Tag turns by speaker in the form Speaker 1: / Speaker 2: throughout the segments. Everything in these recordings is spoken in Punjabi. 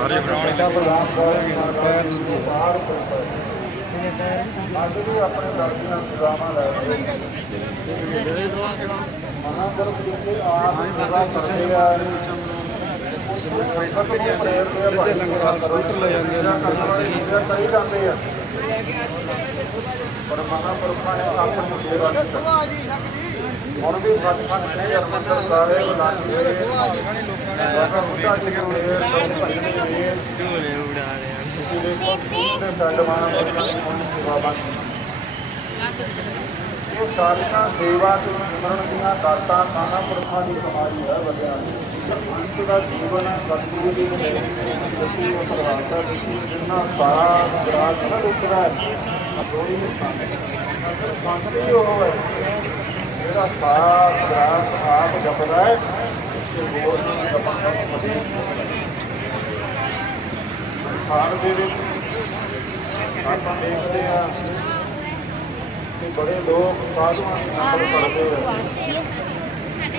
Speaker 1: ਸਾਰੇ ਬਣਾਉਣ
Speaker 2: ਵੱਡਾ ਪ੍ਰਧਾਨ ਸਾਹਿਬ ਪੈਰ ਦਿੱਤੇ
Speaker 3: ਅੱਜ ਵੀ ਆਪਣੇ ਦਰਦੀਆਂ ਸੇਵਾਵਾਂ ਲੈ ਰਹੇ ਨੇ
Speaker 2: ਜਿਹੜੇ ਲੋਕ
Speaker 3: ਮਹਾਂਪੁਰਖ ਜਿਹੜੇ ਆਪ ਸੇਵਾ ਕਰਦੇ ਆ
Speaker 2: ਪੈਸਾ ਕਰੀ ਜਾਂਦੇ ਸਿੱਧੇ ਲੰਗਰ ਹਾਲ ਸਕੂਟਰ ਲੈ ਜਾਂਦੇ ਤੇ
Speaker 3: ਕਰੀ ਜਾਂਦੇ ਆ। ਪਰ ਮਹਾਂਪੁਰਖਾਂ ਨੇ ਆਪਣੀ ਸੇਵਾ ਕੀਤੀ ਹੁਣ ਵੀ ਸੱਚਖੰਡ ਸ੍ਰੀ ਹਰਿਮੰਦਰ ਸਾਹਿਬ ਲਾਗੇ ਲੋਕਾਂ ਨੇ ਲੋਕਾਂ ਨੇ ਹੋਏ ਝੋਲੇ ਉਡਾ ਰਹੇ ਹਨ ਤੁਸੀਂ ਦੇਖੋ ਸਕੂਲ ਦੇ ਸੈਂਡਮਾਨ ਸੇਵਾ ਬਾਕੀ ਇਹ ਸਾਰੀਆਂ ਸੇਵਾ ਤੇ ਸਿਮਰਨ ਦੀਆਂ ਦਾਤਾਂ ਖਾਨਾ ਪੁਰਖਾਂ ਦੀ ਕਮਾਈ ਹੈ ਬੰਦਿਆਂ ਦੀ ਮਨੁੱਖ ਦਾ ਜੀਵਨ ਸਤਿਗੁਰੂ ਦੀ ਦਿੱਤੀ ਉਹ ਪ੍ਰਵਾਨ ਦਾ ਦਿੱਤੀ ਜਿੰਨਾ ਸਾਰਾ ਗਰਾਜ ਨਾ ਲੁੱਟਦਾ ਕੋਈ ਨਹੀਂ ਸੰਤ ਸੰਤ ਵੀ ਉਹ ਹੈ ਜਿਹੜਾ ਸਾਰਾ ਗਰਾਜ ਆਪ ਜਪਦਾ ਹੈ ਤੇ ਹੋਰ ਨੂੰ ਜਪਦਾ ਹੈ ਖਾਨ ਦੇ ਵਿੱਚ ਆਪਾਂ ਦੇਖਦੇ ਆ ਕਿ ਬੜੇ ਲੋਕ ਸਾਧੂਆਂ ਦੀ ਨਕਲ ਕਰਦੇ ਆ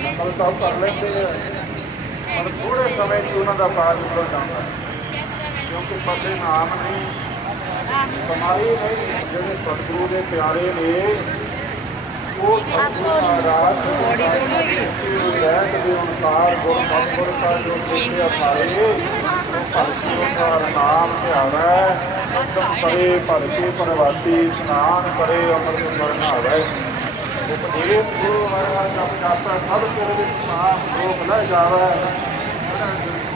Speaker 3: ਨਕਲ ਤਾਂ ਕਰ ਲੈਂਦੇ ਆ ਪਰ ਥੋੜੇ ਸਮੇਂ 'ਚ ਉਹਨਾਂ ਦਾ ਕਾਜ ਨਿਕਲ ਜਾਂਦਾ ਕਿਉਂਕਿ ਪਤੇ ਨਾਮ ਨਹੀਂ ਕਮਾਈ ਨਹੀਂ ਜਿਹੜੇ ਸਤਿਗੁਰੂ ਦੇ ਪਿਆਰੇ ਨੇ ਉਹ ਸਤਿਗੁਰੂ ਮਹਾਰਾਜ ਬੋੜੀ ਰਹਿਤ ਦੇ ਅਨੁਸਾਰ ਗੁਰਮਤਿ ਦਾ ਜੋ ਦੇਖਿਆ ਪਾਏ ਭਗਤੀ ਅਨੁਸਾਰ ਨਾਮ ਧਿਆਵੈ ਕਰੇ ਭਗਤੀ ਪਰਵਾਤੀ ਇਸ਼ਨਾਨ ਕਰੇ ਵਰਨਾਵੈ ਉਪਦੇਸ਼ ਗੁਰੂ ਮਹਾਰਾਜ ਜਪ ਜਾਪੈ ਸਭ ਤੇਰੇ ਵਿੱਚ ਨਾਮ ਲੋਕ ਲੈ ਜਾਵੈ।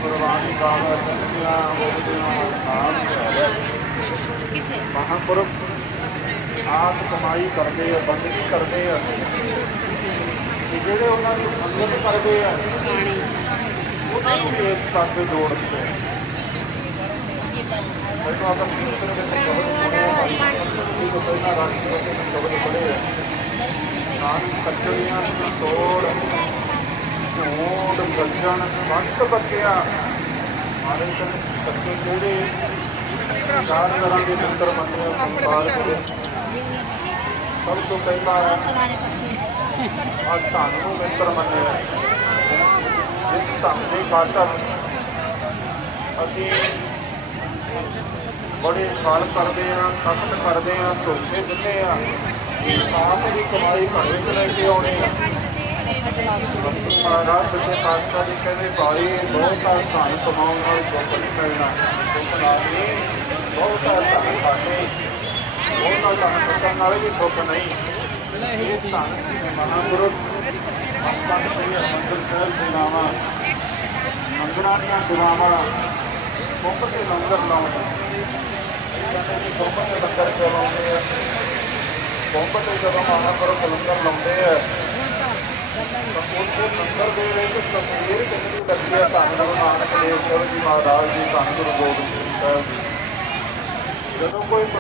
Speaker 3: ਗੁਰਬਾਣੀ ਗਾਵੈ ਸੰਗਿਆ ਬੋਲਦਿਆਂ ਨਾਮ ਧਿਆਵੈ ਮਹਾਂਪੁਰਖ ਆਪ ਕਮਾਈ ਕਰਦੇ ਆ ਬੰਦਗੀ ਕਰਦੇ ਆ। ਤੇ ਜਿਹੜੇ ਉਹਨਾਂ ਦੀ ਸੰਗਤ ਕਰਦੇ ਆ ਉਹਨਾਂ ਨੂੰ ਇੱਕ ਸਾਥ ਜੋੜਦੇ ਆ ਕੱਚੜੀਆਂ ਨੂੰ ਤੋੜ ਝੋੜ ਗੱਜਣ ਵਕਤ ਬੱਕਿਆ ਮਾਰੇ ਤਨ ਕੱਚੇ ਜਿਹੜੇ ਚਾਰ ਤਰ੍ਹਾਂ ਦੇ ਮੰਤਰ ਮੰਨੇ ਸੰਸਾਰ ਦੇ ਸਭ ਤੋਂ ਪਹਿਲਾਂ ਆ ਧੰਨ ਨੂੰ ਮਿੱਤਰ ਮੰਨਿਆ ਜਿਸ ਧੰਨ ਦੇ ਕਾਟਕ ਅਸੀਂ ਬੜੇ ਸਾਲ ਕਰਦੇ ਆ, ਕਸ਼ਟ ਕਰਦੇ ਆ, ਧੋਖੇ ਦਿੰਦੇ ਆ। ਆਪ ਦੀ ਕਮਾਈ ਘਰੇ ਚ ਲੈ ਕੇ ਆਉਣੇ ਆ। ਮਹਾਰਾਜ ਦੇ ਪਾਸਤਾ ਜੀ ਕਹਿੰਦੇ, ਭਾਈ, ਬਹੁਤਾ ਧਨ ਕਮਾਉਣ ਨਾਲ ਦੁੱਖ ਨਹੀਂ ਮਿਲਣਾ ਦੁੱਖ ਨਾਲ ਨਹੀਂ ਬਹੁਤਾ ਧਨ ਪਾਣੇ ਬਹੁਤਾ ਧਨ ਕੱਟਣ ਨਾਲ ਵੀ ਦੁੱਖ ਨਹੀਂ। ਇਹ ਧਨ ਮਹਾਂਪੁਰਖ ਆਪਾਂ ਸ੍ਰੀ ਹਰਿਮੰਦਰ ਸਾਹਿਬ ਦੇ ਮੰਦਰਾਂ ਦੀਆਂ ਦੁਆਵਾਂ ਮੁੱਖ ਤੇ ਲੰਗਰ ਲਾਉਂਦੇ ਕਹਿੰਦੇ ਜੀ ਲੰਗਰ ਕਿਉਂ ਆ? ਮੁੱਖ ਤੇ ਜਦੋਂ ਮਹਾਂਪੁਰਖ ਲੰਗਰ ਲਾਉਂਦੇ ਆ, ਤਾਂ ਉਹਦੇ ਲੰਗਰ ਦੇ ਵਿੱਚ ਤਸਵੀਰ ਕਿੰਨੀ ਲੱਗੀ ਹੈ ਧੰਨ ਗੁਰੂ ਨਾਨਕ ਦੇਵ ਜੀ ਮਹਾਰਾਜ ਜੀ, ਧੰਨ ਗੁਰੂ ਗੋਬਿੰਦ ਸਿੰਘ ਸਾਹਿਬ ਜਦੋਂ ਕੋਈ